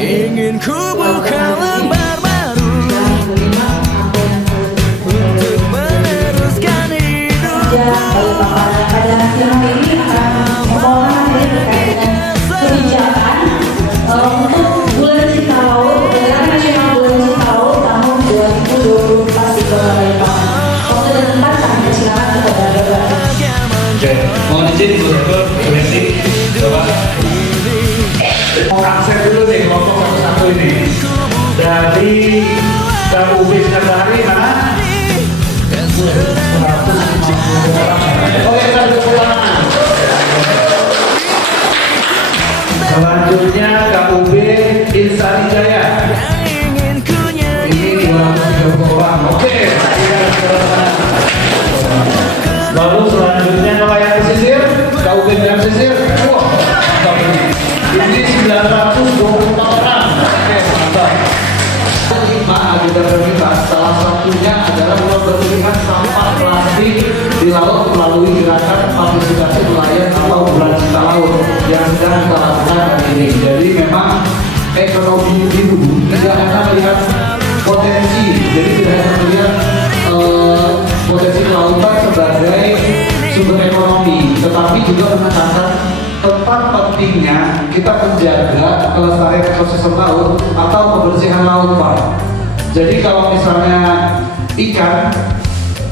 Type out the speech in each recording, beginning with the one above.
Ingin ku buka lembar baru untuk meneruskan hidup. Pada siang ini mohon terkait dengan kebijakan untuk bulan Citarum, Peringatan Nasional Bulan Citarum tahun 2024 di Kota Palembang. Waktu dan tempat kami silakan kepada Bapak. Oke, mohon izin Bu Rektor, Bu Hesti, coba. Mau akses dulu nih kelompok satu-satu ini. Dari KUB Sekretari mana? Oke, kita duduk ulangan. Selanjutnya KUB Insani Jaya. Ini 230 orang. Oke. Lalu selanjutnya nelayan pesisir, KUB Nelayan Pesisir. Wah, mantap ini. Ini 924 orang. Oke, mantap. Agenda prioritas salah satunya adalah membersihkan sampah plastik di laut melalui gerakan partisipasi nelayan atau bulan cinta laut yang sedang kita lakukan hari ini. Jadi memang ekonomi itu tidak hanya melihat potensi, jadi tidak hanya melihat potensi kelautan sebagai sumber ekonomi, tetapi juga menekankan tempat pentingnya kita menjaga kelestarian ekosistem laut atau kebersihan laut, Pak. Jadi kalau misalnya ikan,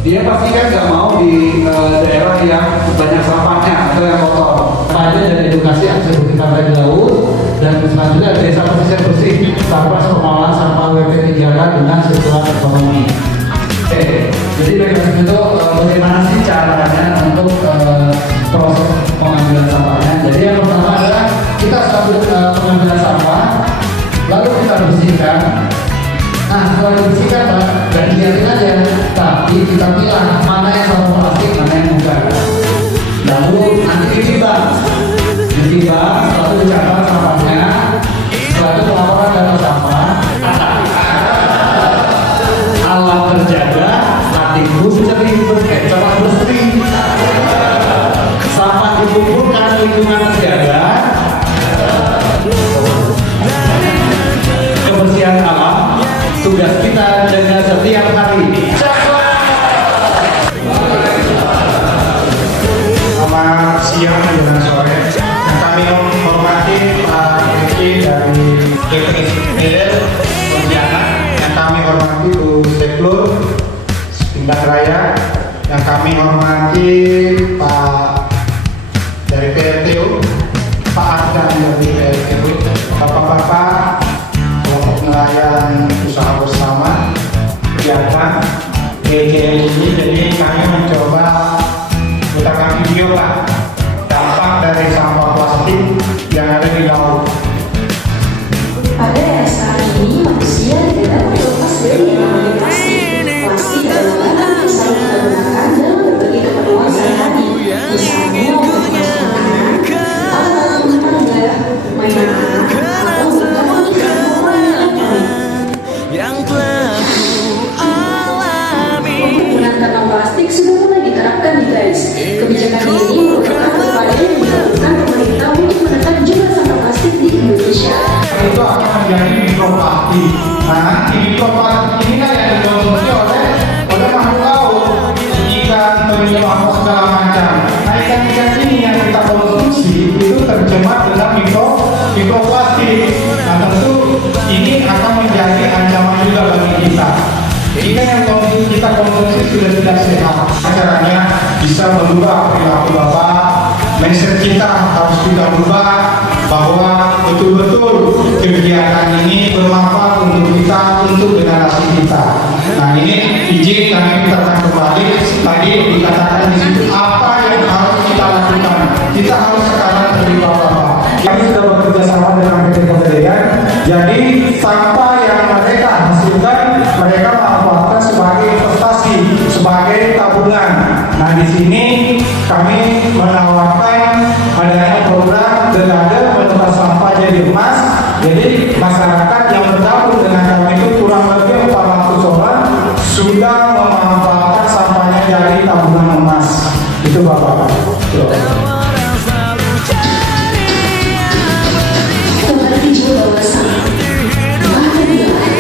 dia pasti kan nggak mau di daerah yang banyak sampahnya atau yang kotor. Ada dan edukasi akses bersih di laut, dan selanjutnya desa pesisir bersih tanpa pengolahan sampah WP 3 dengan sirkular ekonomi. Oke, jadi mekanisme itu bagaimana sih caranya untuk proses pengambilan sampahnya? Jadi yang pertama adalah kita sambut pengambilan sampah, lalu kita bersihkan. Nah, setelah dibersihkan, Pak, dan dibiarkan aja, tapi kita pilih mana yang sampah plastik, mana yang bukan. Lalu nanti ditimbang, lalu dicatat sampahnya, setelah itu pelaporan data sampah. Alam terjaga, hatiku jernih berkecamah bersih. Sampah dikumpulkan, lingkungan terjaga. Kebersihan alam, tugas kita jaga setiap hari. Selamat siang dan sore. Yang kami hormati Pak Eki dari DPR Pontianak, yang kami hormati Bu Seklur Pindang Raya, yang kami hormati Pak dari PRTU, Pak Ardan dari PRTU, Bapak-bapak kelompok nelayan usaha bersama kegiatan BJL ini. Jadi kami mencoba putarkan video, Pak, dampak dari sampah plastik yang ada di laut. Pada era sekarang ini, manusia tidak dapat lepas dari yang namanya plastik. Plastik adalah bahan yang selalu kita gunakan dalam berbagai keperluan sehari-hari. Misalnya untuk makanan, alat rumah tangga, mainan anak, atau bahkan keperluan elektronik. Yang telah ku alami. Penggunaan kantong plastik sudah mulai diterapkan di guys. Kebijakan ini merupakan upaya yang dilakukan pemerintah untuk menekan jumlah sampah plastik di Indonesia. Itu akan menjadi mikroplastik. Nah, nanti mikroplastik ini kan yang dikonsumsi oleh makhluk laut, ikan, penyu, apa segala macam. Nah, ikan-ikan ini yang kita konsumsi itu tercemar dengan mikroplastik. Nah, tentu ini akan menjadi ancaman juga bagi kita. Ikan yang kita konsumsi sudah tidak sehat. Caranya bisa merubah perilaku Bapak, mindset kita harus kita berubah bahwa betul-betul kegiatan ini bermanfaat untuk kita, untuk generasi kita. Nah, ini izin kami minta kembali tadi dikatakan di situ apa yang harus kita lakukan. Kita harus sekarang terlibat Bapak. Kami sudah bekerja sama dengan PT Pegadaian. Jadi sampah yang mereka hasilkan mereka manfaatkan sebagai investasi, sebagai tabungan. Nah, di sini kami menawarkan adanya program Denada Menebas Sampah Jadi Emas. Jadi masyarakat yang bergabung dengan kami itu kurang lebih 400 orang sudah memanfaatkan sampahnya dari tabungan emas. Itu Bapak. bahwasanya nggak ada yang lain.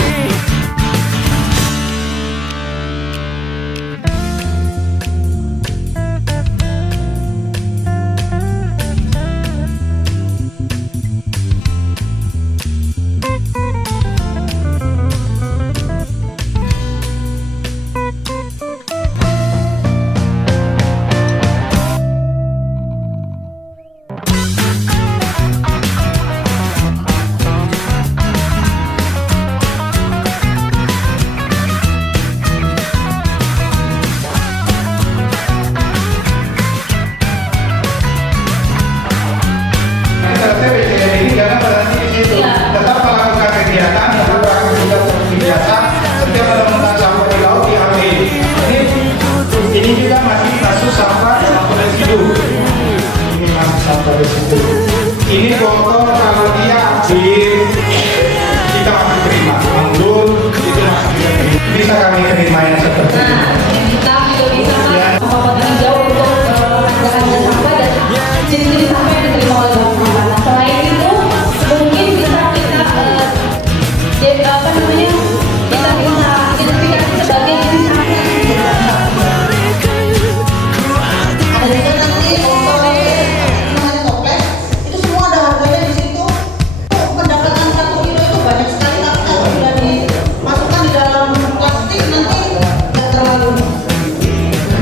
Tetap melakukan kegiatan, melakukan aktivitas biasa. Setiap menemukan sampah di laut diambil. Ini juga masih kasus sampah residu. Ini masih sampah residu. Ini botol kalau dia habis kita masih terima. Anggur itu masih kita terima. Bisa kami terima yang seperti ini. Kita juga bisa memotong jauh untuk harga sampah dan jenis sampah yang diterima oleh bank sampah. Nah, selain itu mungkin bisa kita kita bisa identifikasi sebagai jenis sampah yang tidak sampah. Ada juga nanti botol namanya toples itu semua ada harganya di situ. Pendapatan 1 kilo itu banyak sekali, tapi kalau sudah dimasukkan di dalam plastik nanti nggak terlalu.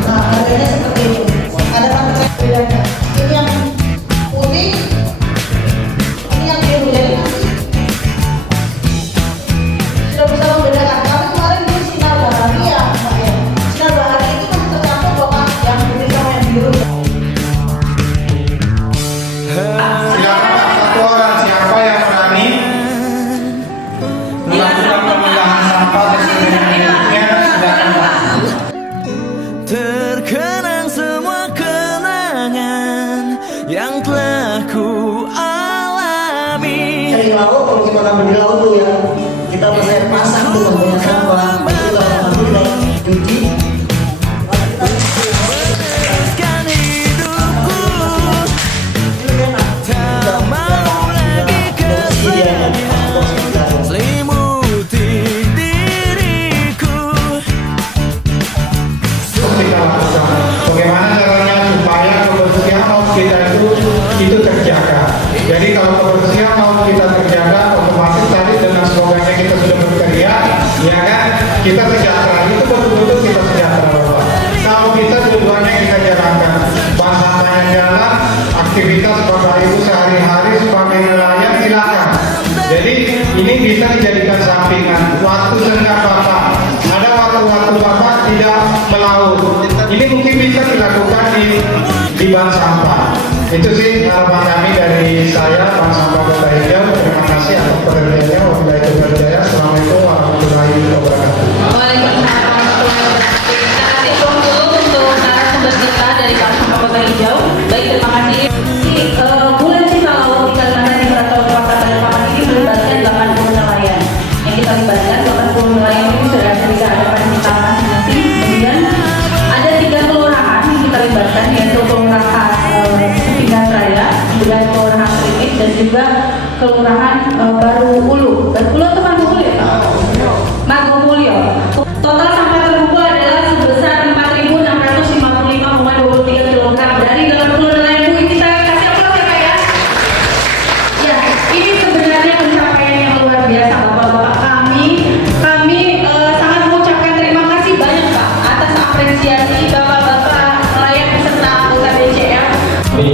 Nah, harganya seperti ini. Ada rasa bedanya. Ini yang putih, ini yang biru. Jadi nanti sudah bisa membedakan. Kami kemarin di sinar bahari ya, Mbak ya. Sinar bahari itu masih tercampur loh yang putih sama yang biru. Silakan satu orang siapa yang berani melakukan pemilahan sampah sesuai dengan bentuknya, silakan Pak. Terkenang semua kenangan yang telah ku alami. Cari lauk, kalau kita nambah di lauk tuh ya kita bisa pasang tuh banyak sampah itu alhamdulillah cuci. Meneruskan hidupku, tak mau lagi kesedihan selimuti diriku. Kita lakukan. Bagaimana caranya supaya kebersihan laut kita itu terjaga. Jadi kalau kebersihan laut kita terjaga, otomatis tadi dengan slogannya kita sudah berkarya, ya kan? Kita sejahtera. Itu betul-betul kita sejahtera, Bapak. Kalau kita dua-duanya kita jalankan, bank sampahnya jalan, aktivitas Bapak Ibu sehari-hari sebagai nelayan silakan. Jadi ini bisa dijadikan sampingan. Waktu senggang Bapak, ada waktu-waktu Bapak tidak melaut. Ini mungkin bisa dilakukan di bank sampah. Itu sih harapan kami dari saya, Bank Sampah Kota Hijau. Terima kasih atas perhatiannya. Wabillahi taufiq wal hidayah. Assalamualaikum warahmatullahi wabarakatuh. Waalaikumsalam warahmatullahi wabarakatuh. Kita kasih ruang dulu untuk narasumber kita dari Bank Sampah Kota Hijau. Baik, terima kasih. Bulan Cinta Laut di Kalimantan Timur atau Kota Balikpapan ini melibatkan 80 nelayan. Yang kita libatkan 80 nelayan ini sudah ada pada kita masing-masing. Kemudian ada 3 kelurahan yang kita libatkan, yaitu kelurahan Pinggan Raya, kemudian kelurahan Serikit, dan juga kelurahan Baru Ulu. Baru Ulu atau Baru Ulu ya? Magomulyo. Total sampah terkumpul adalah sebesar 4.655,23 kg dari 80 nelayan. Bu, kita kasih aplaus ya Pak ya. Ya, ini sebenarnya pencapaian yang luar biasa Bapak-bapak. Kami sangat mengucapkan terima kasih banyak Pak atas apresiasi Bapak-bapak nelayan beserta anggota DCM. Ini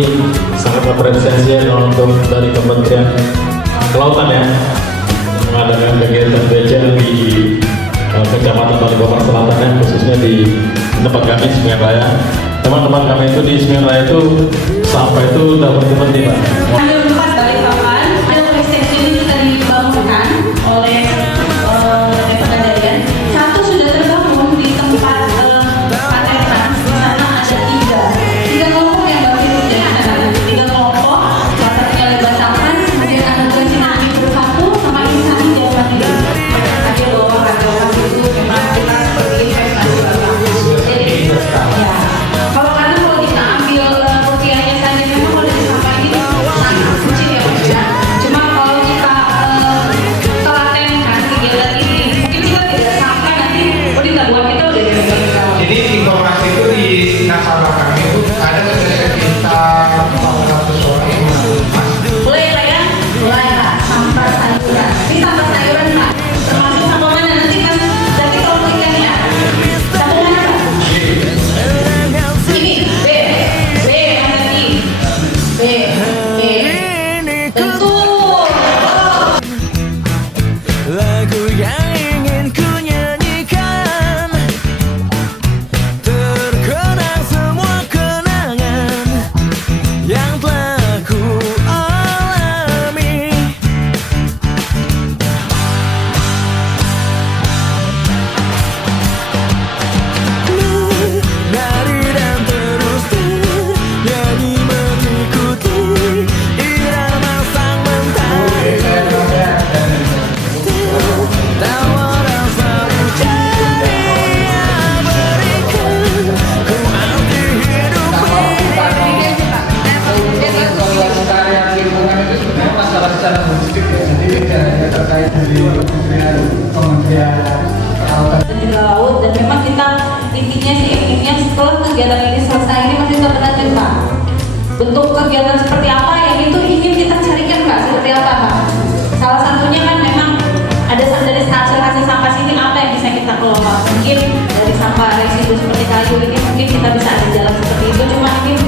sangat apresiasi untuk dari Kementerian Kelautan ya, mengadakan kegiatan BCL di Kecamatan Balikpapan Selatan ya, khususnya di tempat kami Semeru Raya. Teman-teman kami itu di Semeru Raya itu sampah itu dapat penting Pak. Ada 4 Balikpapan, ada extension yang bisa dibangunkan oleh Departemen. Satu sudah terbangun di tempat Pateran, di sana ada 3 kelompok yang baru dibuat. Ada 3 kelompok, salah satunya lebat sampah, kemudian ada Sinami bersatu sama Insani Jawa Timur. Ada bahwa harga itu memang kita seperti investasi Bapak. Jadi ya, kalau kita ambil rupiahnya saja memang kalau di sampah ini sangat Bentuk kegiatan seperti apa yang itu ingin kita carikan Pak, seperti apa Pak? Salah satunya kan memang ada dari hasil sampah sini apa yang bisa kita kelola. Mungkin dari sampah residu seperti kayu ini mungkin kita bisa ada jalan seperti itu, cuma ini